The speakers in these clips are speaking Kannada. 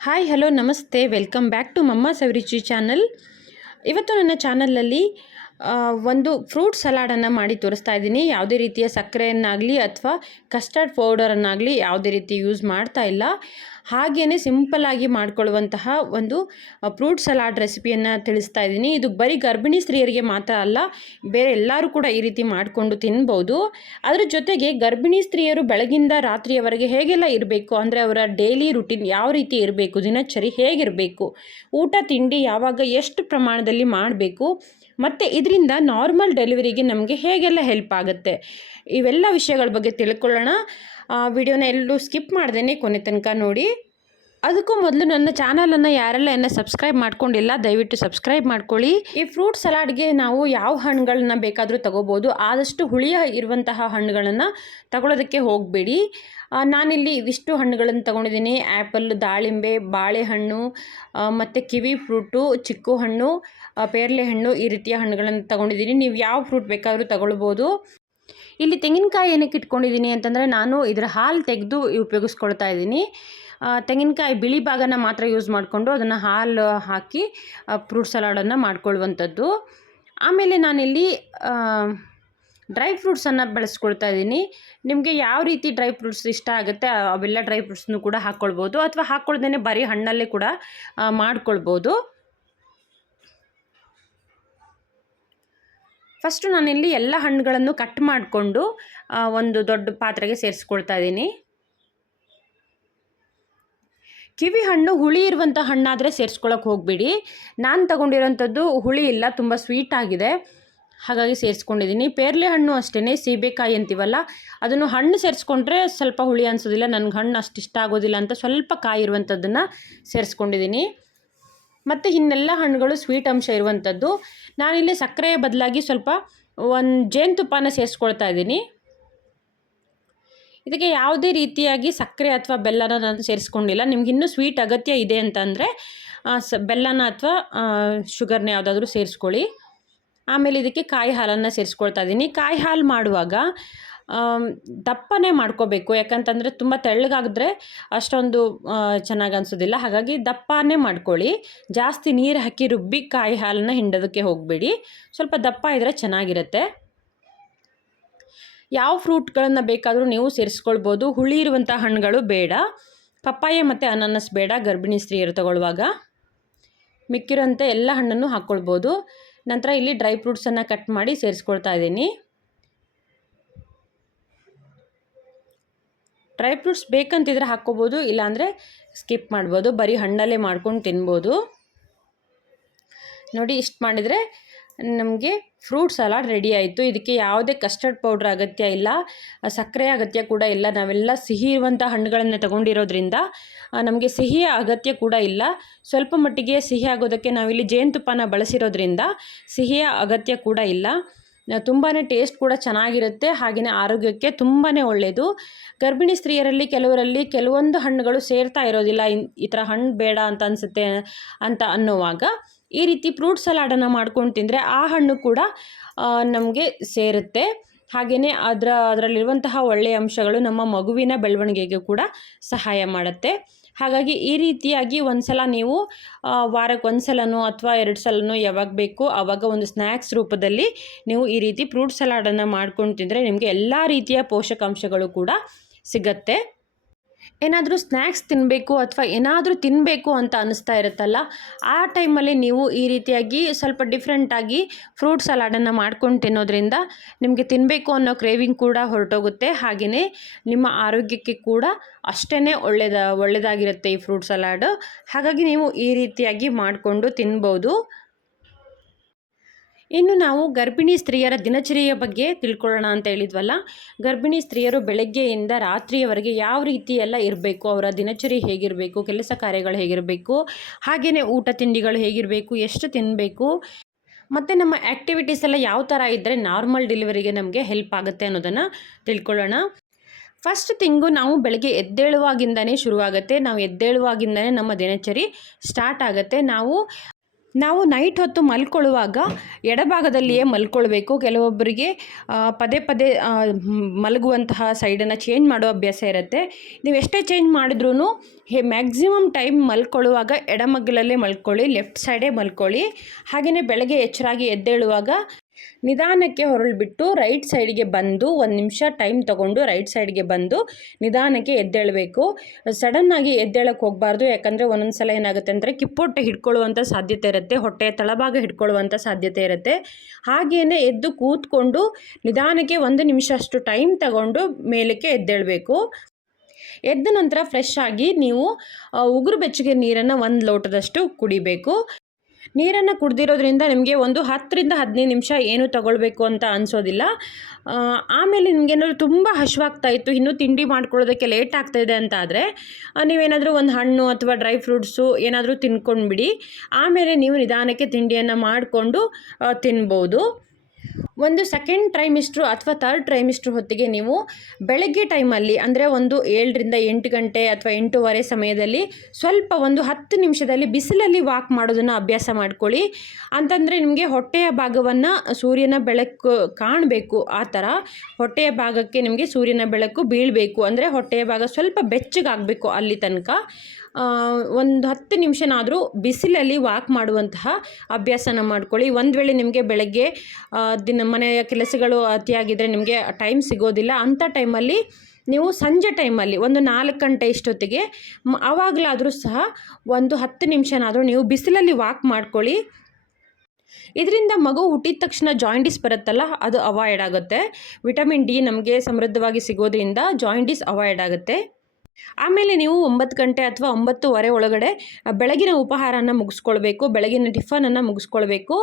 ಹಾಯ್ ಹಲೋ ನಮಸ್ತೆ. Welcome back to Mamma Saviruchi channel ಇವತ್ತು ನನ್ನ ಚಾನಲಲ್ಲಿ ಒಂದು ಫ್ರೂಟ್ ಸಲಾಡನ್ನು ಮಾಡಿ ತೋರಿಸ್ತಾ ಇದ್ದೀನಿ. ಯಾವುದೇ ರೀತಿಯ ಸಕ್ಕರೆಯನ್ನಾಗಲಿ ಅಥವಾ ಕಸ್ಟರ್ಡ್ ಪೌಡರನ್ನಾಗಲಿ ಯಾವುದೇ ರೀತಿ ಯೂಸ್ ಮಾಡ್ತಾ ಇಲ್ಲ. ಹಾಗೆಯೇ ಸಿಂಪಲ್ಲಾಗಿ ಮಾಡಿಕೊಳ್ಳುವಂತಹ ಒಂದು ಫ್ರೂಟ್ ಸಲಾಡ್ ರೆಸಿಪಿಯನ್ನು ತಿಳಿಸ್ತಾ ಇದ್ದೀನಿ. ಇದು ಬರೀ ಗರ್ಭಿಣಿ ಸ್ತ್ರೀಯರಿಗೆ ಮಾತ್ರ ಅಲ್ಲ, ಬೇರೆ ಎಲ್ಲರೂ ಕೂಡ ಈ ರೀತಿ ಮಾಡಿಕೊಂಡು ತಿನ್ಬೋದು. ಅದರ ಜೊತೆಗೆ ಗರ್ಭಿಣಿ ಸ್ತ್ರೀಯರು ಬೆಳಗಿಂದ ರಾತ್ರಿಯವರೆಗೆ ಹೇಗೆಲ್ಲ ಇರಬೇಕು? ಅಂದರೆ ಅವರ ಡೈಲಿ ರುಟೀನ್ ಯಾವ ರೀತಿ ಇರಬೇಕು? ದಿನಚರಿ ಹೇಗಿರಬೇಕು? ಊಟ, ತಿಂಡಿ ಯಾವಾಗ ಎಷ್ಟು ಪ್ರಮಾಣದಲ್ಲಿ ಮಾಡಬೇಕು? ಮತ್ತು ಇದರಿಂದ ನಾರ್ಮಲ್ ಡೆಲಿವರಿಗೆ ನಮಗೆ ಹೇಗೆಲ್ಲ ಹೆಲ್ಪ್ ಆಗುತ್ತೆ? ಇವೆಲ್ಲ ವಿಷಯಗಳ ಬಗ್ಗೆ ತಿಳ್ಕೊಳ್ಳೋಣ. ವಿಡಿಯೋನ ಎಲ್ಲೂ ಸ್ಕಿಪ್ ಮಾಡ್ದೇನೆ ಕೊನೆ ತನಕ ನೋಡಿ. ಅದಕ್ಕೂ ಮೊದಲು ನನ್ನ ಚಾನಲನ್ನು ಯಾರೆಲ್ಲ ಎನ್ನ ಸಬ್ಸ್ಕ್ರೈಬ್ ಮಾಡ್ಕೊಂಡಿಲ್ಲ, ದಯವಿಟ್ಟು ಸಬ್ಸ್ಕ್ರೈಬ್ ಮಾಡ್ಕೊಳ್ಳಿ. ಈ ಫ್ರೂಟ್ ಸಲಾಡ್ಗೆ ನಾವು ಯಾವ ಹಣ್ಣುಗಳನ್ನ ಬೇಕಾದರೂ ತಗೋಬೋದು. ಆದಷ್ಟು ಹುಳಿಯ ಇರುವಂತಹ ಹಣ್ಣುಗಳನ್ನು ತಗೊಳ್ಳೋದಕ್ಕೆ ಹೋಗಬೇಡಿ. ನಾನಿಲ್ಲಿ ಇವಿಷ್ಟು ಹಣ್ಣುಗಳನ್ನು ತಗೊಂಡಿದ್ದೀನಿ. ಆ್ಯಪಲ್ ದಾಳಿಂಬೆ, ಬಾಳೆಹಣ್ಣು ಮತ್ತು ಕಿವಿ ಫ್ರೂಟು, ಚಿಕ್ಕು ಹಣ್ಣು ಪೇರಲೆ ಹಣ್ಣು ಈ ರೀತಿಯ ಹಣ್ಣುಗಳನ್ನು ತಗೊಂಡಿದ್ದೀನಿ. ನೀವು ಯಾವ ಫ್ರೂಟ್ ಬೇಕಾದರೂ ತಗೊಳ್ಬೋದು. ಇಲ್ಲಿ ತೆಂಗಿನಕಾಯಿ ಏನಕ್ಕೆ ಇಟ್ಕೊಂಡಿದ್ದೀನಿ ಅಂತಂದರೆ ನಾನು ಇದರ ಹಾಲು ತೆಗೆದು ಉಪಯೋಗಿಸ್ಕೊಳ್ತಾ ಇದ್ದೀನಿ. ತೆಂಗಿನಕಾಯಿ ಬಿಳಿ ಭಾಗನ ಮಾತ್ರ ಯೂಸ್ ಮಾಡಿಕೊಂಡು ಅದನ್ನು ಹಾಲು ಹಾಕಿ ಫ್ರೂಟ್ ಸಲಾಡನ್ನು ಮಾಡ್ಕೊಳ್ಳುವಂಥದ್ದು. ಆಮೇಲೆ ನಾನಿಲ್ಲಿ ಡ್ರೈ ಫ್ರೂಟ್ಸನ್ನು ಬಳಸ್ಕೊಳ್ತಾ ಇದ್ದೀನಿ. ನಿಮಗೆ ಯಾವ ರೀತಿ ಡ್ರೈ ಫ್ರೂಟ್ಸ್ ಇಷ್ಟ ಆಗುತ್ತೆ, ಅವೆಲ್ಲ ಡ್ರೈ ಫ್ರೂಟ್ಸ್ನು ಕೂಡ ಹಾಕ್ಕೊಳ್ಬೋದು, ಅಥವಾ ಹಾಕ್ಕೊಳ್ದೇ ಬರೀ ಹಣ್ಣಲ್ಲೇ ಕೂಡ ಮಾಡ್ಕೊಳ್ಬೋದು. ಫಸ್ಟು ನಾನಿಲ್ಲಿ ಎಲ್ಲ ಹಣ್ಣುಗಳನ್ನು ಕಟ್ ಮಾಡಿಕೊಂಡು ಒಂದು ದೊಡ್ಡ ಪಾತ್ರೆಗೆ ಸೇರಿಸ್ಕೊಳ್ತಾ ಇದ್ದೀನಿ. ಕಿವಿ ಹಣ್ಣು ಹುಳಿ ಇರುವಂಥ ಹಣ್ಣಾದರೆ ಸೇರಿಸ್ಕೊಳಕ್ಕೆ ಹೋಗಬೇಡಿ. ನಾನು ತಗೊಂಡಿರೋಂಥದ್ದು ಹುಳಿ ಇಲ್ಲ, ತುಂಬ ಸ್ವೀಟ್ ಆಗಿದೆ. ಹಾಗಾಗಿ ಸೇರಿಸ್ಕೊಂಡಿದ್ದೀನಿ ಪೇರ್ಲೆ ಹಣ್ಣು ಅಷ್ಟೇ ಸೀಬೆಕಾಯಿ ಅಂತೀವಲ್ಲ, ಅದನ್ನು ಹಣ್ಣು ಸೇರಿಸ್ಕೊಂಡ್ರೆ ಸ್ವಲ್ಪ ಹುಳಿ ಅನಿಸೋದಿಲ್ಲ, ನನಗೆ ಹಣ್ಣು ಅಷ್ಟು ಇಷ್ಟ ಆಗೋದಿಲ್ಲ ಅಂತ ಸ್ವಲ್ಪ ಕಾಯಿ ಇರುವಂಥದ್ದನ್ನು ಸೇರಿಸ್ಕೊಂಡಿದ್ದೀನಿ ಮತ್ತು ಇನ್ನೆಲ್ಲ ಹಣ್ಣುಗಳು ಸ್ವೀಟ್ ಅಂಶ ಇರುವಂಥದ್ದು. ನಾನಿಲ್ಲಿ ಸಕ್ಕರೆಯ ಬದಲಾಗಿ ಸ್ವಲ್ಪ ಒಂದು ಜೇನುತುಪ್ಪನ ಸೇರಿಸ್ಕೊಳ್ತಾ ಇದ್ದೀನಿ. ಇದಕ್ಕೆ ಯಾವುದೇ ರೀತಿಯಾಗಿ ಸಕ್ಕರೆ ಅಥವಾ ಬೆಲ್ಲನ ನಾನು ಸೇರಿಸ್ಕೊಂಡಿಲ್ಲ. ನಿಮ್ಗೆ ಇನ್ನೂ ಸ್ವೀಟ್ ಅಗತ್ಯ ಇದೆ ಅಂತಂದರೆ ಸ, ಬೆಲ್ಲನ ಅಥವಾ ಶುಗರ್ನ ಯಾವುದಾದ್ರೂ ಸೇರಿಸ್ಕೊಳ್ಳಿ. ಆಮೇಲೆ ಇದಕ್ಕೆ ಕಾಯಿ ಹಾಲನ್ನು ಸೇರಿಸ್ಕೊಳ್ತಾ ಇದ್ದೀನಿ ಕಾಯಿ ಹಾಲು ಮಾಡುವಾಗ ದಪ್ಪನೇ ಮಾಡ್ಕೋಬೇಕು. ಯಾಕಂತಂದರೆ ತುಂಬ ತೆಳ್ಳಗಾಗಿದ್ರೆ ಅಷ್ಟೊಂದು ಚೆನ್ನಾಗಿ ಅನಿಸೋದಿಲ್ಲ. ಹಾಗಾಗಿ ದಪ್ಪನೇ ಮಾಡ್ಕೊಳ್ಳಿ. ಜಾಸ್ತಿ ನೀರು ಹಾಕಿ ರುಬ್ಬಿ ಕಾಯಿ ಹಾಲನ್ನ ಹಿಂಡೋದಕ್ಕೆ ಹೋಗಬೇಡಿ. ಸ್ವಲ್ಪ ದಪ್ಪ ಇದ್ದರೆ ಚೆನ್ನಾಗಿರುತ್ತೆ. ಯಾವ ಫ್ರೂಟ್ಗಳನ್ನು ಬೇಕಾದರೂ ನೀವು ಸೇರಿಸ್ಕೊಳ್ಬೋದು. ಹುಳಿ ಇರುವಂಥ ಹಣ್ಣುಗಳು ಬೇಡ. ಪಪ್ಪಾಯ ಮತ್ತು ಅನಾನಸ್ ಬೇಡ. ಗರ್ಭಿಣಿ ಸ್ತ್ರೀಯರು ತಗೊಳ್ಳುವಾಗ ಮಿಕ್ಕಿರೋಂಥ ಎಲ್ಲ ಹಣ್ಣನ್ನು ಹಾಕ್ಕೊಳ್ಬೋದು. ನಂತರ ಇಲ್ಲಿ ಡ್ರೈ ಫ್ರೂಟ್ಸನ್ನು ಕಟ್ ಮಾಡಿ ಸೇರಿಸ್ಕೊಳ್ತಾ ಇದ್ದೀನಿ. ಡ್ರೈ ಫ್ರೂಟ್ಸ್ ಬೇಕಂತಿದ್ರೆ ಹಾಕ್ಕೋಬೋದು ಇಲ್ಲಾಂದರೆ ಸ್ಕಿಪ್ ಮಾಡ್ಬೋದು. ಬರೀ ಹಣ್ಣಲ್ಲೇ ಮಾಡ್ಕೊಂಡು ತಿನ್ಬೋದು. ನೋಡಿ ಇಷ್ಟು ಮಾಡಿದರೆ ನಮಗೆ ಫ್ರೂಟ್ ಸಲಾಡ್ ರೆಡಿ ಆಯಿತು. ಇದಕ್ಕೆ ಯಾವುದೇ ಕಸ್ಟರ್ಡ್ ಪೌಡ್ರ್ ಅಗತ್ಯ ಇಲ್ಲ. ಸಕ್ಕರೆ ಅಗತ್ಯ ಕೂಡ ಇಲ್ಲ. ನಾವೆಲ್ಲ ಸಿಹಿ ಇರುವಂಥ ಹಣ್ಣುಗಳನ್ನು ತಗೊಂಡಿರೋದ್ರಿಂದ ನಮಗೆ ಸಿಹಿಯ ಅಗತ್ಯ ಕೂಡ ಇಲ್ಲ. ಸ್ವಲ್ಪ ಮಟ್ಟಿಗೆ ಸಿಹಿ ಆಗೋದಕ್ಕೆ ನಾವಿಲ್ಲಿ ಜೇನುತುಪ್ಪನ ಬಳಸಿರೋದ್ರಿಂದ ಸಿಹಿಯ ಅಗತ್ಯ ಕೂಡ ಇಲ್ಲ. ತುಂಬಾ ಟೇಸ್ಟ್ ಕೂಡ ಚೆನ್ನಾಗಿರುತ್ತೆ. ಹಾಗೆಯೇ ಆರೋಗ್ಯಕ್ಕೆ ತುಂಬಾ ಒಳ್ಳೆಯದು ಗರ್ಭಿಣಿ ಸ್ತ್ರೀಯರಲ್ಲಿ ಕೆಲವರಲ್ಲಿ ಕೆಲವೊಂದು ಹಣ್ಣುಗಳು ಸೇರ್ತಾ ಇರೋದಿಲ್ಲ. ಈ ಥರ ಹಣ್ಣು ಬೇಡ ಅಂತ ಅನಿಸುತ್ತೆ ಅಂತ ಅನ್ನುವಾಗ ಈ ರೀತಿ ಫ್ರೂಟ್ ಸಲಾಡನ್ನು ಮಾಡ್ಕೊಂಡು ತಿಂದರೆ ಆ ಹಣ್ಣು ಕೂಡ ನಮಗೆ ಸೇರುತ್ತೆ. ಹಾಗೆಯೇ ಅದರ, ಅದರಲ್ಲಿರುವಂತಹ ಒಳ್ಳೆಯ ಅಂಶಗಳು ನಮ್ಮ ಮಗುವಿನ ಬೆಳವಣಿಗೆಗೆ ಕೂಡ ಸಹಾಯ ಮಾಡುತ್ತೆ. ಹಾಗಾಗಿ ಈ ರೀತಿಯಾಗಿ ಒಂದು ಸಲ ನೀವು ವಾರಕ್ಕೆ ಒಂದು ಸಲನೋ ಅಥವಾ ಎರಡು ಸಲನೋ ಯಾವಾಗ ಬೇಕೋ ಆವಾಗ ಒಂದು ಸ್ನ್ಯಾಕ್ಸ್ ರೂಪದಲ್ಲಿ ನೀವು ಈ ರೀತಿ ಫ್ರೂಟ್ ಸಲಾಡನ್ನು ಮಾಡ್ಕೊಂಡು ತಿಂದರೆ ನಿಮಗೆ ಎಲ್ಲ ರೀತಿಯ ಪೋಷಕಾಂಶಗಳು ಕೂಡ ಸಿಗತ್ತೆ. ಏನಾದರೂ ಸ್ನ್ಯಾಕ್ಸ್ ತಿನ್ನಬೇಕು ಅಥವಾ ಏನಾದರೂ ತಿನ್ನಬೇಕು ಅಂತ ಅನ್ನಿಸ್ತಾ ಇರುತ್ತಲ್ಲ, ಆ ಟೈಮಲ್ಲಿ ನೀವು ಈ ರೀತಿಯಾಗಿ ಸ್ವಲ್ಪ ಡಿಫ್ರೆಂಟಾಗಿ ಫ್ರೂಟ್ ಸಲಾಡನ್ನು ಮಾಡ್ಕೊಂಡು ತಿನ್ನೋದ್ರಿಂದ ನಿಮಗೆ ತಿನ್ನಬೇಕು ಅನ್ನೋ ಕ್ರೇವಿಂಗ್ ಕೂಡ ಹೊರಟೋಗುತ್ತೆ. ಹಾಗೆಯೇ ನಿಮ್ಮ ಆರೋಗ್ಯಕ್ಕೆ ಕೂಡ ಅಷ್ಟೇ ಒಳ್ಳೆಯದ ಒಳ್ಳೆಯದಾಗಿರುತ್ತೆ ಈ ಫ್ರೂಟ್ ಸಲಾಡು ಹಾಗಾಗಿ ನೀವು ಈ ರೀತಿಯಾಗಿ ಮಾಡಿಕೊಂಡು ತಿನ್ಬೋದು. ಇನ್ನು ನಾವು ಗರ್ಭಿಣಿ ಸ್ತ್ರೀಯರ ದಿನಚರಿಯ ಬಗ್ಗೆ ತಿಳ್ಕೊಳ್ಳೋಣ ಅಂತ ಹೇಳಿದ್ವಲ್ಲ. ಗರ್ಭಿಣಿ ಸ್ತ್ರೀಯರು ಬೆಳಗ್ಗೆಯಿಂದ ರಾತ್ರಿಯವರೆಗೆ ಯಾವ ರೀತಿ ಎಲ್ಲ ಇರಬೇಕು, ಅವರ ದಿನಚರಿ ಹೇಗಿರಬೇಕು, ಕೆಲಸ ಕಾರ್ಯಗಳು ಹೇಗಿರಬೇಕು ಹಾಗೆಯೇ ಊಟ ತಿಂಡಿಗಳು ಹೇಗಿರಬೇಕು, ಎಷ್ಟು ತಿನ್ನಬೇಕು ಮತ್ತು ನಮ್ಮ ಆ್ಯಕ್ಟಿವಿಟೀಸ್ ಎಲ್ಲ ಯಾವ ಥರ ಇದ್ದರೆ ನಾರ್ಮಲ್ ಡೆಲಿವರಿಗೆ ನಮಗೆ ಹೆಲ್ಪ್ ಆಗುತ್ತೆ ಅನ್ನೋದನ್ನು ತಿಳ್ಕೊಳ್ಳೋಣ. ಫಸ್ಟ್ ತಿಂಗು ನಾವು ಬೆಳಗ್ಗೆ ಎದ್ದೇಳುವಾಗಿಂದನೇ ಶುರುವಾಗುತ್ತೆ. ನಾವು ಎದ್ದೇಳುವಾಗಿಂದನೇ ನಮ್ಮ ದಿನಚರಿ ಸ್ಟಾರ್ಟ್ ಆಗುತ್ತೆ. ನಾವು ನಾವು ನೈಟ್ ಹೊತ್ತು ಮಲ್ಕೊಳ್ಳುವಾಗ ಎಡಭಾಗದಲ್ಲಿಯೇ ಮಲ್ಕೊಳ್ಬೇಕು. ಕೆಲವೊಬ್ಬರಿಗೆ ಪದೇ ಪದೇ ಮಲಗುವಂತಹ ಸೈಡನ್ನು ಚೇಂಜ್ ಮಾಡೋ ಅಭ್ಯಾಸ ಇರುತ್ತೆ. ನೀವು ಎಷ್ಟೇ ಚೇಂಜ್ ಮಾಡಿದ್ರೂ ಹೇ, ಮ್ಯಾಕ್ಸಿಮಮ್ ಟೈಮ್ ಮಲ್ಕೊಳ್ಳುವಾಗ ಎಡಮಗ್ಗಲಲ್ಲೇ ಮಲ್ಕೊಳ್ಳಿ, ಲೆಫ್ಟ್ ಸೈಡೇ ಮಲ್ಕೊಳ್ಳಿ. ಹಾಗೆಯೇ ಬೆಳಗ್ಗೆ ಎಚ್ಚರಾಗಿ ಎದ್ದೇಳುವಾಗ ನಿಧಾನಕ್ಕೆ ಹೊರಳ್ಬಿಟ್ಟು ರೈಟ್ ಸೈಡ್ಗೆ ಬಂದು ಒಂದು ನಿಮಿಷ ಟೈಮ್ ತೊಗೊಂಡು ರೈಟ್ ಸೈಡ್ಗೆ ಬಂದು ನಿಧಾನಕ್ಕೆ ಎದ್ದೇಳಬೇಕು. ಸಡನ್ನಾಗಿ ಎದ್ದೇಳಕ್ಕೆ ಹೋಗಬಾರ್ದು, ಯಾಕಂದರೆ ಒಂದೊಂದು ಸಲ ಏನಾಗುತ್ತೆ ಅಂದರೆ ಕಿಪ್ಪೊಟ್ಟೆ ಹಿಡ್ಕೊಳ್ಳುವಂಥ ಸಾಧ್ಯತೆ ಇರುತ್ತೆ ಹೊಟ್ಟೆಯ ತಳಭಾಗ ಹಿಡ್ಕೊಳ್ಳುವಂಥ ಸಾಧ್ಯತೆ ಇರುತ್ತೆ. ಹಾಗೆಯೇ ಎದ್ದು ಕೂತ್ಕೊಂಡು ನಿಧಾನಕ್ಕೆ ಒಂದು ನಿಮಿಷ ಅಷ್ಟು ಟೈಮ್ ತಗೊಂಡು ಮೇಲಕ್ಕೆ ಎದ್ದೇಳಬೇಕು. ಎದ್ದ ನಂತರ ಫ್ರೆಶ್ ಆಗಿ ನೀವು ಉಗುರು ಬೆಚ್ಚಗೆ ನೀರನ್ನು ಒಂದು ಲೋಟದಷ್ಟು ಕುಡಿಬೇಕು. ನೀರನ್ನು ಕುಡ್ದಿರೋದ್ರಿಂದ ನಿಮಗೆ ಒಂದು ಹತ್ತರಿಂದ ಹದಿನೈದು ನಿಮಿಷ ಏನು ತಗೊಳ್ಬೇಕು ಅಂತ ಅನಿಸೋದಿಲ್ಲ. ಆಮೇಲೆ ನಿಮಗೇನಾದ್ರು ತುಂಬ ಹಶ್ವಾಗ್ತಾ ಇತ್ತು, ಇನ್ನೂ ತಿಂಡಿ ಮಾಡ್ಕೊಳ್ಳೋದಕ್ಕೆ ಲೇಟ್ ಆಗ್ತಾ ಇದೆ ಅಂತ ಆದರೆ ನೀವೇನಾದರೂ ಒಂದು ಹಣ್ಣು ಅಥವಾ ಡ್ರೈ ಫ್ರೂಟ್ಸು ಏನಾದರೂ ತಿನ್ಕೊಂಡ್ಬಿಡಿ. ಆಮೇಲೆ ನೀವು ನಿಧಾನಕ್ಕೆ ತಿಂಡಿಯನ್ನು ಮಾಡಿಕೊಂಡು ತಿನ್ಬೋದು. ಒಂದು ಸೆಕೆಂಡ್ ಟ್ರೈಮಿಸ್ಟ್ರು ಅಥವಾ ಥರ್ಡ್ ಟ್ರೈಮಿಸ್ಟ್ರು ಹೊತ್ತಿಗೆ ನೀವು ಬೆಳಗ್ಗೆ ಟೈಮಲ್ಲಿ ಅಂದರೆ ಒಂದು ಏಳರಿಂದ ಎಂಟು ಗಂಟೆ ಅಥವಾ ಎಂಟೂವರೆ ಸಮಯದಲ್ಲಿ ಸ್ವಲ್ಪ ಒಂದು ಹತ್ತು ನಿಮಿಷದಲ್ಲಿ ಬಿಸಿಲಲ್ಲಿ ವಾಕ್ ಮಾಡೋದನ್ನು ಅಭ್ಯಾಸ ಮಾಡ್ಕೊಳ್ಳಿ. ಅಂತಂದರೆ ನಿಮಗೆ ಹೊಟ್ಟೆಯ ಭಾಗವನ್ನು ಸೂರ್ಯನ ಬೆಳಕು ಕಾಣಬೇಕು. ಆ ಥರ ಹೊಟ್ಟೆಯ ಭಾಗಕ್ಕೆ ನಿಮಗೆ ಸೂರ್ಯನ ಬೆಳಕು ಬೀಳಬೇಕು. ಅಂದರೆ ಹೊಟ್ಟೆಯ ಭಾಗ ಸ್ವಲ್ಪ ಬೆಚ್ಚಗಾಗಬೇಕು ಅಲ್ಲಿ ತನಕ. ಒಂದು ಹತ್ತು ನಿಮಿಷನಾದರೂ ಬಿಸಿಲಲ್ಲಿ ವಾಕ್ ಮಾಡುವಂತಹ ಅಭ್ಯಾಸನ ಮಾಡ್ಕೊಳ್ಳಿ. ಒಂದು ವೇಳೆ ನಿಮಗೆ ಬೆಳಗ್ಗೆ ದಿನ ಮನೆಯ ಕೆಲಸಗಳು ಅತಿಯಾಗಿದ್ದರೆ ನಿಮಗೆ ಟೈಮ್ ಸಿಗೋದಿಲ್ಲ. ಅಂಥ ಟೈಮಲ್ಲಿ ನೀವು ಸಂಜೆ ಟೈಮಲ್ಲಿ ಒಂದು ನಾಲ್ಕು ಗಂಟೆ ಇಷ್ಟೊತ್ತಿಗೆ ಆವಾಗಲಾದರೂ ಸಹ ಒಂದು ಹತ್ತು ನಿಮಿಷನಾದರೂ ನೀವು ಬಿಸಿಲಲ್ಲಿ ವಾಕ್ ಮಾಡ್ಕೊಳ್ಳಿ. ಇದರಿಂದ ಮಗು ಹುಟ್ಟಿದ ತಕ್ಷಣ ಜಾಯಿಂಡಿಸ್ ಬರುತ್ತಲ್ಲ, ಅದು ಅವಾಯ್ಡ್ ಆಗುತ್ತೆ. ವಿಟಮಿನ್ ಡಿ ನಮಗೆ ಸಮೃದ್ಧವಾಗಿ ಸಿಗೋದ್ರಿಂದ ಜಾಯಿಂಡಿಸ್ ಅವಾಯ್ಡ್ ಆಗುತ್ತೆ. ಆಮೇಲೆ ನೀವು ಒಂಬತ್ತು ಗಂಟೆ ಅಥವಾ ಒಂಬತ್ತುವರೆ ಒಳಗಡೆ ಬೆಳಗಿನ ಉಪಹಾರನ ಮುಗಿಸ್ಕೊಳ್ಬೇಕು, ಬೆಳಗಿನ ಟಿಫನನ್ನು ಮುಗಿಸ್ಕೊಳ್ಬೇಕು.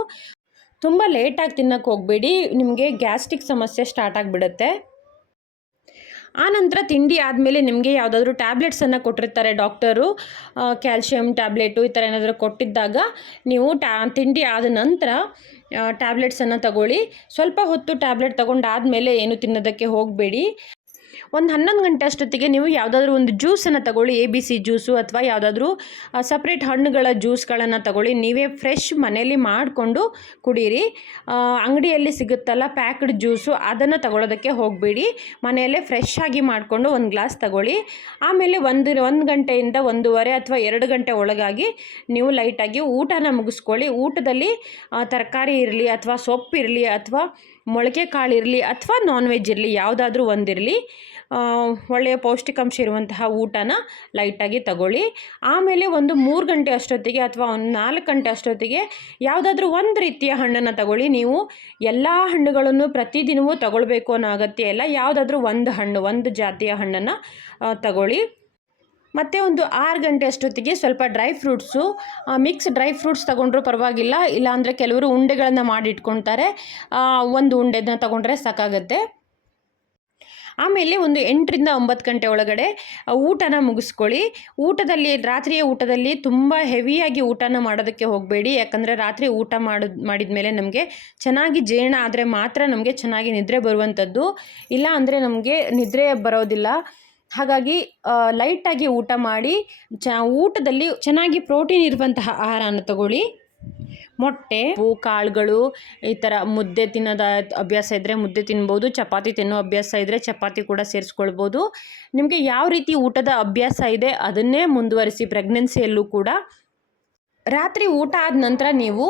ತುಂಬ ಲೇಟಾಗಿ ತಿನ್ನೋಕ್ಕೆ ಹೋಗಬೇಡಿ, ನಿಮಗೆ ಗ್ಯಾಸ್ಟ್ರಿಕ್ ಸಮಸ್ಯೆ ಸ್ಟಾರ್ಟ್ ಆಗಿಬಿಡುತ್ತೆ. ಆನಂತರ ತಿಂಡಿ ಆದಮೇಲೆ ನಿಮಗೆ ಯಾವುದಾದ್ರೂ ಟ್ಯಾಬ್ಲೆಟ್ಸನ್ನು ಕೊಟ್ಟಿರ್ತಾರೆ ಡಾಕ್ಟರು ಕ್ಯಾಲ್ಶಿಯಂ ಟ್ಯಾಬ್ಲೆಟು ಈ ಥರ ಏನಾದರೂ ಕೊಟ್ಟಿದ್ದಾಗ ನೀವು ಟ್ಯಾ, ತಿಂಡಿ ಆದ ನಂತರ ಟ್ಯಾಬ್ಲೆಟ್ಸನ್ನು ತಗೊಳ್ಳಿ. ಸ್ವಲ್ಪ ಹೊತ್ತು ಟ್ಯಾಬ್ಲೆಟ್ ತಗೊಂಡಾದಮೇಲೆ ಏನು ತಿನ್ನೋದಕ್ಕೆ ಹೋಗಬೇಡಿ. ಒಂದು ಹನ್ನೊಂದು ಗಂಟೆ ಅಷ್ಟೊತ್ತಿಗೆ ನೀವು ಯಾವುದಾದ್ರೂ ಒಂದು ಜ್ಯೂಸನ್ನು ತಗೊಳ್ಳಿ ಎ ಬಿ ಸಿ ಜ್ಯೂಸು ಅಥವಾ ಯಾವುದಾದ್ರೂ ಸಪ್ರೇಟ್ ಹಣ್ಣುಗಳ ಜ್ಯೂಸ್ಗಳನ್ನು ತಗೊಳ್ಳಿ, ನೀವೇ ಫ್ರೆಶ್ ಮನೆಯಲ್ಲಿ ಮಾಡಿಕೊಂಡು ಕುಡೀರಿ. ಅಂಗಡಿಯಲ್ಲಿ ಸಿಗುತ್ತಲ್ಲ ಪ್ಯಾಕ್ಡ್ ಜ್ಯೂಸು, ಅದನ್ನು ತಗೊಳ್ಳೋದಕ್ಕೆ ಹೋಗಬೇಡಿ. ಮನೆಯಲ್ಲೇ ಫ್ರೆಶ್ ಆಗಿ ಮಾಡಿಕೊಂಡು ಒಂದು ಗ್ಲಾಸ್ ತಗೊಳ್ಳಿ. ಆಮೇಲೆ ಒಂದು ಒಂದು ಗಂಟೆಯಿಂದ ಒಂದೂವರೆ ಅಥವಾ ಎರಡು ಗಂಟೆ ಒಳಗಾಗಿ ನೀವು ಲೈಟಾಗಿ ಊಟನ ಮುಗಿಸ್ಕೊಳ್ಳಿ. ಊಟದಲ್ಲಿ ತರಕಾರಿ ಇರಲಿ ಅಥವಾ ಸೊಪ್ಪು ಇರಲಿ ಅಥವಾ ಮೊಳಕೆ ಕಾಳು ಇರಲಿ ಅಥವಾ ನಾನ್ ವೆಜ್ ಇರಲಿ, ಯಾವುದಾದ್ರೂ ಒಂದಿರಲಿ. ಒಳ್ಳೆಯ ಪೌಷ್ಟಿಕಾಂಶ ಇರುವಂತಹ ಊಟನ ಲೈಟಾಗಿ ತಗೊಳ್ಳಿ. ಆಮೇಲೆ ಒಂದು ಮೂರು ಗಂಟೆ ಅಷ್ಟೊತ್ತಿಗೆ ಅಥವಾ ಒಂದು ನಾಲ್ಕು ಗಂಟೆ ಅಷ್ಟೊತ್ತಿಗೆ ಯಾವುದಾದ್ರೂ ಒಂದು ರೀತಿಯ ಹಣ್ಣನ್ನು ತಗೊಳ್ಳಿ. ನೀವು ಎಲ್ಲ ಹಣ್ಣುಗಳನ್ನು ಪ್ರತಿದಿನವೂ ತಗೊಳ್ಬೇಕು ಅನ್ನೋ ಅಗತ್ಯ ಇಲ್ಲ. ಯಾವುದಾದ್ರೂ ಒಂದು ಹಣ್ಣು, ಒಂದು ಜಾತಿಯ ಹಣ್ಣನ್ನು ತಗೊಳ್ಳಿ. ಮತ್ತು ಒಂದು ಆರು ಗಂಟೆ ಅಷ್ಟೊತ್ತಿಗೆ ಸ್ವಲ್ಪ dry fruits mix dry fruits ತೊಗೊಂಡ್ರೂ ಪರವಾಗಿಲ್ಲ. ಇಲ್ಲಾಂದರೆ ಕೆಲವರು ಉಂಡೆಗಳನ್ನು ಮಾಡಿ ಇಟ್ಕೊಳ್ತಾರೆ ಒಂದು ಉಂಡೆನ ತೊಗೊಂಡ್ರೆ ಸಾಕಾಗತ್ತೆ. ಆಮೇಲೆ ಒಂದು ಎಂಟರಿಂದ ಒಂಬತ್ತು ಗಂಟೆ ಒಳಗಡೆ ಊಟನ ಮುಗಿಸ್ಕೊಳ್ಳಿ. ಊಟದಲ್ಲಿ, ರಾತ್ರಿಯ ಊಟದಲ್ಲಿ ತುಂಬ ಹೆವಿಯಾಗಿ ಊಟನ ಮಾಡೋದಕ್ಕೆ ಹೋಗಬೇಡಿ. ಯಾಕಂದರೆ ರಾತ್ರಿ ಊಟ ಮಾಡೋದು ಮಾಡಿದ ಮೇಲೆ ನಮಗೆ ಚೆನ್ನಾಗಿ ಜೀರ್ಣ ಆದರೆ ಮಾತ್ರ ನಮಗೆ ಚೆನ್ನಾಗಿ ನಿದ್ರೆ ಬರುವಂಥದ್ದು. ಇಲ್ಲ ಅಂದರೆ ನಮಗೆ ನಿದ್ರೆ ಬರೋದಿಲ್ಲ. ಹಾಗಾಗಿ ಲೈಟಾಗಿ ಊಟ ಮಾಡಿ, ಚ, ಊಟದಲ್ಲಿ ಚೆನ್ನಾಗಿ ಪ್ರೋಟೀನ್ ಇರುವಂತಹ ಆಹಾರನ ತಗೊಳ್ಳಿ. ಮೊಟ್ಟೆ ಹೂ ಕಾಳುಗಳು ಈ ಥರ ಮುದ್ದೆ ತಿನ್ನೋದ ಅಭ್ಯಾಸ ಇದ್ದರೆ ಮುದ್ದೆ ತಿನ್ಬೋದು, ಚಪಾತಿ ತಿನ್ನೋ ಅಭ್ಯಾಸ ಇದ್ದರೆ ಚಪಾತಿ ಕೂಡ ಸೇರಿಸ್ಕೊಳ್ಬೋದು. ನಿಮಗೆ ಯಾವ ರೀತಿ ಊಟದ ಅಭ್ಯಾಸ ಇದೆ ಅದನ್ನೇ ಮುಂದುವರಿಸಿ ಪ್ರೆಗ್ನೆನ್ಸಿಯಲ್ಲೂ ಕೂಡ. ರಾತ್ರಿ ಊಟ ಆದ ನಂತರ ನೀವು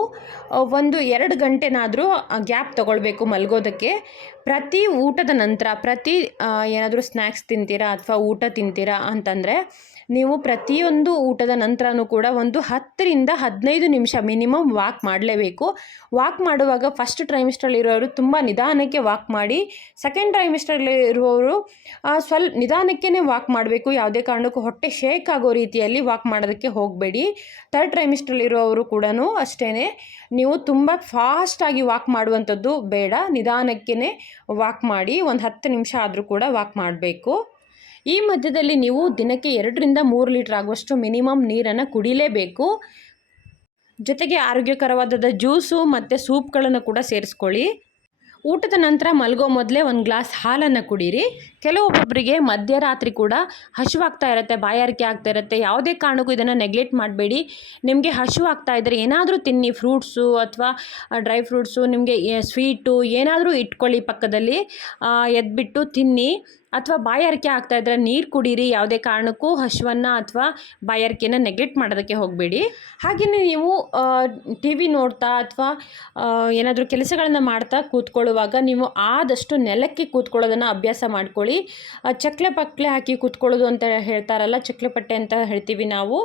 ಒಂದು ಎರಡು ಗಂಟೆನಾದರೂ ಗ್ಯಾಪ್ ತೊಗೊಳ್ಬೇಕು ಮಲಗೋದಕ್ಕೆ. ಪ್ರತಿ ಊಟದ ನಂತರ, ಪ್ರತಿ ಏನಾದರೂ ಸ್ನ್ಯಾಕ್ಸ್ ತಿಂತೀರಾ ಅಥವಾ ಊಟ ತಿಂತೀರಾ ಅಂತಂದರೆ ನೀವು ಪ್ರತಿಯೊಂದು ಊಟದ ನಂತರನೂ ಕೂಡ ಒಂದು ಹತ್ತರಿಂದ ಹದಿನೈದು ನಿಮಿಷ ಮಿನಿಮಮ್ ವಾಕ್ ಮಾಡಲೇಬೇಕು. ವಾಕ್ ಮಾಡುವಾಗ ಫಸ್ಟ್ ಟ್ರೈಮಿಸ್ಟ್ರಲ್ಲಿ ಇರೋರು ತುಂಬ ನಿಧಾನಕ್ಕೆ ವಾಕ್ ಮಾಡಿ ಸೆಕೆಂಡ್ ಟ್ರೈಮಿಸ್ಟ್ರಲ್ಲಿ ಇರುವವರು ಸ್ವಲ್ಪ ನಿಧಾನಕ್ಕೇ ವಾಕ್ ಮಾಡಬೇಕು. ಯಾವುದೇ ಕಾರಣಕ್ಕೂ ಹೊಟ್ಟೆ ಶೇಕ್ ಆಗೋ ರೀತಿಯಲ್ಲಿ ವಾಕ್ ಮಾಡೋದಕ್ಕೆ ಹೋಗಬೇಡಿ. ಥರ್ಡ್ ಇರುವವರು ಕೂಡ ಅಷ್ಟೇ ನೀವು ತುಂಬ ಫಾಸ್ಟಾಗಿ ವಾಕ್ ಮಾಡುವಂಥದ್ದು ಬೇಡ. ನಿಧಾನಕ್ಕೇ ವಾಕ್ ಮಾಡಿ, ಒಂದು ಹತ್ತು ನಿಮಿಷ ಆದರೂ ಕೂಡ ವಾಕ್ ಮಾಡಬೇಕು. ಈ ಮಧ್ಯದಲ್ಲಿ ನೀವು ದಿನಕ್ಕೆ ಎರಡರಿಂದ ಮೂರು ಲೀಟ್ರ್ ಆಗುವಷ್ಟು ಮಿನಿಮಮ್ ನೀರನ್ನು ಕುಡಿಲೇಬೇಕು. ಜೊತೆಗೆ ಆರೋಗ್ಯಕರವಾದ ಜ್ಯೂಸು ಮತ್ತು ಸೂಪ್ಗಳನ್ನು ಕೂಡ ಸೇರಿಸ್ಕೊಳ್ಳಿ. ಊಟದ ನಂತರ ಮಲಗೋ ಮೊದಲೇ ಒಂದು ಗ್ಲಾಸ್ ಹಾಲನ್ನು ಕುಡೀರಿ. ಕೆಲವೊಬ್ಬೊಬ್ಬರಿಗೆ ಮಧ್ಯರಾತ್ರಿ ಕೂಡ ಹಸಿವಾಗ್ತಾ ಇರುತ್ತೆ, ಬಾಯಾರಿಕೆ ಆಗ್ತಾ ಇರುತ್ತೆ. ಯಾವುದೇ ಕಾರಣಕ್ಕೂ ಇದನ್ನು ನೆಗ್ಲೆಕ್ಟ್ ಮಾಡಬೇಡಿ. ನಿಮಗೆ ಹಸಿವಾಗ್ತಾ ಇದ್ದರೆ ಏನಾದರೂ ತಿನ್ನಿ, ಫ್ರೂಟ್ಸು ಅಥವಾ ಡ್ರೈ ಫ್ರೂಟ್ಸು, ನಿಮಗೆ ಸ್ವೀಟು ಏನಾದರೂ ಇಟ್ಕೊಳ್ಳಿ ಪಕ್ಕದಲ್ಲಿ. ಎದ್ಬಿಟ್ಟು ತಿನ್ನಿ. ಅಥವಾ ಬಾಯಾರಿಕೆ ಆಗ್ತಾ ಇದ್ದರೆ ನೀರು ಕುಡೀರಿ, ಯಾವುದೇ ಕಾರಣಕ್ಕೂ ಹಸುವನ್ನು ಅಥವಾ ಬಾಯಾರಿಕೆನ ನೆಗ್ಲೆಕ್ಟ್ ಮಾಡೋದಕ್ಕೆ ಹೋಗಬೇಡಿ. ಹಾಗೆಯೇ ನೀವು ಟಿ ವಿ ನೋಡ್ತಾ ಅಥವಾ ಏನಾದರೂ ಕೆಲಸಗಳನ್ನು ಮಾಡ್ತಾ ಕೂತ್ಕೊಳ್ಳುವಾಗ ನೀವು ಆದಷ್ಟು ನೆಲಕ್ಕೆ ಕೂತ್ಕೊಳ್ಳೋದನ್ನು ಅಭ್ಯಾಸ ಮಾಡ್ಕೊಳ್ಳಿ. ಚಕ್ಲೆ ಪಕ್ಲೆ ಹಾಕಿ ಕೂತ್ಕೊಳ್ಳೋದು ಅಂತ ಹೇಳ್ತಾರಲ್ಲ ಚಕ್ಲೆ ಪಟ್ಟೆ ಅಂತ ಹೇಳ್ತೀವಿ ನಾವು.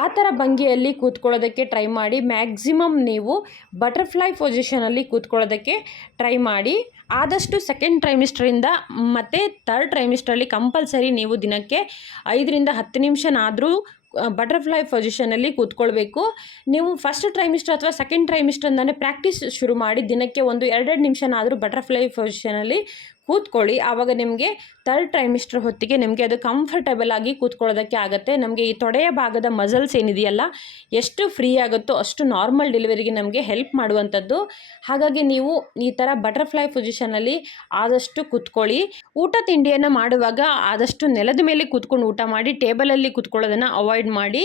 ಆ ಥರ ಭಂಗಿಯಲ್ಲಿ ಕೂತ್ಕೊಳ್ಳೋದಕ್ಕೆ ಟ್ರೈ ಮಾಡಿ ಮ್ಯಾಕ್ಸಿಮಮ್ ನೀವು ಬಟರ್ಫ್ಲೈ ಪೊಸಿಷನಲ್ಲಿ ಕೂತ್ಕೊಳ್ಳೋದಕ್ಕೆ ಟ್ರೈ ಮಾಡಿ. ಆದಷ್ಟು ಸೆಕೆಂಡ್ ಟ್ರೈಮಿಸ್ಟ್ರಿಂದ ಮತ್ತು ಥರ್ಡ್ ಟ್ರೈಮಿಸ್ಟ್ರಲ್ಲಿ ಕಂಪಲ್ಸರಿ ನೀವು ದಿನಕ್ಕೆ ಐದರಿಂದ ಹತ್ತು ನಿಮಿಷನಾದರೂ ಬಟರ್ಫ್ಲೈ ಪೊಸಿಷನಲ್ಲಿ ಕೂತ್ಕೊಳ್ಬೇಕು. ನೀವು ಫಸ್ಟ್ ಟ್ರೈಮಿಸ್ಟರ್ ಅಥವಾ ಸೆಕೆಂಡ್ ಟ್ರೈಮಿಸ್ಟರ್ಯಿಂದನೇ ಪ್ರಾಕ್ಟೀಸ್ ಶುರು ಮಾಡಿ ದಿನಕ್ಕೆ ಒಂದು ಎರಡೆರಡು ನಿಮಿಷನಾದರೂ ಬಟರ್ಫ್ಲೈ ಪೊಸಿಷನಲ್ಲಿ ಕೂತ್ಕೊಳ್ಳಿ. ಆವಾಗ ನಿಮಗೆ ತರ್ಡ್ ಟ್ರೈಮಿಸ್ಟರ್ ಹೊತ್ತಿಗೆ ನಿಮಗೆ ಅದು ಕಂಫರ್ಟಬಲ್ ಆಗಿ ಕೂತ್ಕೊಳ್ಳೋದಕ್ಕೆ ಆಗುತ್ತೆ. ನಮಗೆ ಈ ತೊಡೆಯ ಭಾಗದ ಮಸಲ್ಸ್ ಏನಿದೆಯಲ್ಲ, ಎಷ್ಟು ಫ್ರೀ ಆಗುತ್ತೋ ಅಷ್ಟು ನಾರ್ಮಲ್ ಡೆಲಿವರಿಗೆ ನಮಗೆ ಹೆಲ್ಪ್ ಮಾಡುವಂಥದ್ದು. ಹಾಗಾಗಿ ನೀವು ಈ ಥರ ಬಟರ್ಫ್ಲೈ ಪೊಸಿಷನಲ್ಲಿ ಆದಷ್ಟು ಕೂತ್ಕೊಳ್ಳಿ. ಊಟ ತಿಂಡಿಯನ್ನು ಮಾಡುವಾಗ ಆದಷ್ಟು ನೆಲದ ಮೇಲೆ ಕೂತ್ಕೊಂಡು ಊಟ ಮಾಡಿ ಟೇಬಲಲ್ಲಿ ಕೂತ್ಕೊಳ್ಳೋದನ್ನು ಅವಾಯ್ಡ್ ಮಾಡಿ.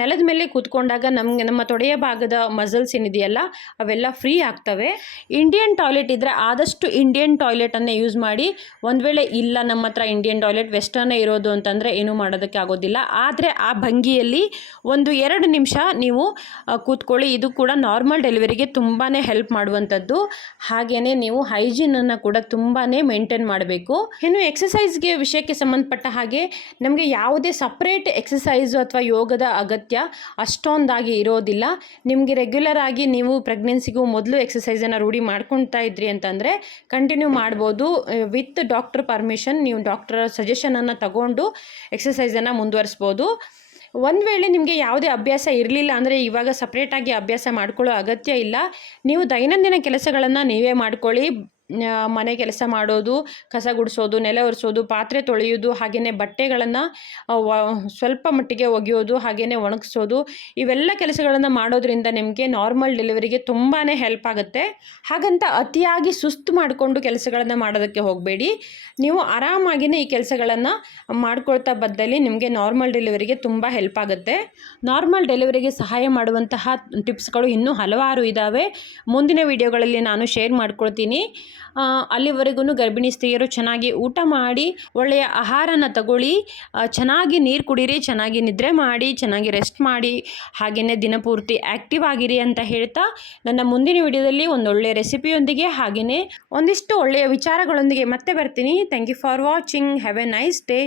ನೆಲದ ಮೇಲೆ ಕೂತ್ಕೊಂಡಾಗ ನಮಗೆ ನಮ್ಮ ತೊಡೆಯ ಭಾಗದ ಮಸಲ್ಸ್ ಏನಿದೆಯಲ್ಲ, ಅವೆಲ್ಲ ಫ್ರೀ ಆಗ್ತವೆ. ಇಂಡಿಯನ್ ಟಾಯ್ಲೆಟ್ ಇದ್ದರೆ ಆದಷ್ಟು ಇಂಡಿಯನ್ ಟಾಯ್ಲೆಟನ್ನೇ ಯೂಸ್ ಮಾಡಿ ಒಂದು ವೇಳೆ ಇಲ್ಲ ನಮ್ಮ ಹತ್ರ ಇಂಡಿಯನ್ ಟಾಯ್ಲೆಟ್ ವೆಸ್ಟರ್ನೇ ಇರೋದು ಅಂತಂದರೆ ಏನೂ ಮಾಡೋದಕ್ಕೆ ಆಗೋದಿಲ್ಲ. ಆದರೆ ಆ ಭಂಗಿಯಲ್ಲಿ ಒಂದು ಎರಡು ನಿಮಿಷ ನೀವು ಕೂತ್ಕೊಳ್ಳಿ. ಇದು ಕೂಡ ನಾರ್ಮಲ್ ಡೆಲಿವರಿಗೆ ತುಂಬಾ ಹೆಲ್ಪ್ ಮಾಡುವಂಥದ್ದು. ಹಾಗೆಯೇ ನೀವು ಹೈಜೀನನ್ನು ಕೂಡ ತುಂಬಾ ಮೇಂಟೈನ್ ಮಾಡಬೇಕು. ಇನ್ನು ಎಕ್ಸಸೈಸ್ಗೆ ವಿಷಯಕ್ಕೆ ಸಂಬಂಧಪಟ್ಟ ಹಾಗೆ ನಮಗೆ ಯಾವುದೇ ಸಪ್ರೇಟ್ ಎಕ್ಸಸೈಸು ಅಥವಾ ಯೋಗದ ಅಗತ್ಯ ಅಷ್ಟೊಂದಾಗಿ ಇರೋದಿಲ್ಲ. ನಿಮಗೆ ರೆಗ್ಯುಲರ್ ಆಗಿ ನೀವು ಪ್ರೆಗ್ನೆನ್ಸಿಗೂ ಮೊದಲು ಎಕ್ಸಸೈಸನ್ನು ರೂಢಿ ಮಾಡ್ಕೊತಾ ಇದ್ರಿ ಅಂತಂದರೆ ಕಂಟಿನ್ಯೂ ಮಾಡ್ಬೋದು. ವಿತ್ ಡಾಕ್ಟರ್ ಪರ್ಮಿಷನ್ ನೀವು ಡಾಕ್ಟರ್ ಸಜೆಷನನ್ನು ತಗೊಂಡು ಎಕ್ಸಸೈಸನ್ನು ಮುಂದುವರಿಸ್ಬೋದು. ಒಂದು ವೇಳೆ ನಿಮಗೆ ಯಾವುದೇ ಅಭ್ಯಾಸ ಇರಲಿಲ್ಲ ಅಂದರೆ ಇವಾಗ ಸಪ್ರೇಟಾಗಿ ಅಭ್ಯಾಸ ಮಾಡ್ಕೊಳ್ಳೋ ಅಗತ್ಯ ಇಲ್ಲ. ನೀವು ದೈನಂದಿನ ಕೆಲಸಗಳನ್ನು ನೀವೇ ಮಾಡ್ಕೊಳ್ಳಿ. ಮನೆ ಕೆಲಸ ಮಾಡೋದು, ಕಸ ಗುಡಿಸೋದು, ನೆಲ ಒರೆಸೋದು, ಪಾತ್ರೆ ತೊಳೆಯೋದು ಹಾಗೆಯೇ ಬಟ್ಟೆಗಳನ್ನು ಸ್ವಲ್ಪ ಮಟ್ಟಿಗೆ ಒಗೆಯೋದು ಹಾಗೆಯೇ ಒಣಗಿಸೋದು, ಇವೆಲ್ಲ ಕೆಲಸಗಳನ್ನು ಮಾಡೋದ್ರಿಂದ ನಿಮಗೆ ನಾರ್ಮಲ್ ಡೆಲಿವರಿಗೆ ತುಂಬಾ ಹೆಲ್ಪ್ ಆಗುತ್ತೆ. ಹಾಗಂತ ಅತಿಯಾಗಿ ಸುಸ್ತು ಮಾಡಿಕೊಂಡು ಕೆಲಸಗಳನ್ನು ಮಾಡೋದಕ್ಕೆ ಹೋಗಬೇಡಿ. ನೀವು ಆರಾಮಾಗಿಯೇ ಈ ಕೆಲಸಗಳನ್ನು ಮಾಡ್ಕೊಳ್ತಾ ಬದ್ದಲ್ಲಿ ನಿಮಗೆ ನಾರ್ಮಲ್ ಡೆಲಿವರಿಗೆ ತುಂಬ ಹೆಲ್ಪ್ ಆಗುತ್ತೆ. ನಾರ್ಮಲ್ ಡೆಲಿವರಿಗೆ ಸಹಾಯ ಮಾಡುವಂತಹ ಟಿಪ್ಸ್ಗಳು ಇನ್ನೂ ಹಲವಾರು ಇದ್ದಾವೆ ಮುಂದಿನ ವಿಡಿಯೋಗಳಲ್ಲಿ ನಾನು ಶೇರ್ ಮಾಡ್ಕೊಳ್ತೀನಿ. ಅಲ್ಲಿವರೆಗೂ ಗರ್ಭಿಣಿ ಸ್ತ್ರೀಯರು ಚೆನ್ನಾಗಿ ಊಟ ಮಾಡಿ ಒಳ್ಳೆಯ ಆಹಾರನ ತಗೊಳ್ಳಿ. ಚೆನ್ನಾಗಿ ನೀರು ಕುಡೀರಿ, ಚೆನ್ನಾಗಿ ನಿದ್ರೆ ಮಾಡಿ, ಚೆನ್ನಾಗಿ ರೆಸ್ಟ್ ಮಾಡಿ ಹಾಗೆಯೇ ದಿನಪೂರ್ತಿ ಆ್ಯಕ್ಟಿವ್ ಆಗಿರಿ ಅಂತ ಹೇಳ್ತಾ ನನ್ನ ಮುಂದಿನ ವಿಡಿಯೋದಲ್ಲಿ ಒಂದು ಒಳ್ಳೆಯ ರೆಸಿಪಿಯೊಂದಿಗೆ ಹಾಗೆಯೇ ಒಂದಿಷ್ಟು ಒಳ್ಳೆಯ ವಿಚಾರಗಳೊಂದಿಗೆ ಮತ್ತೆ ಬರ್ತೀನಿ. Thank you for watching. Have a nice day.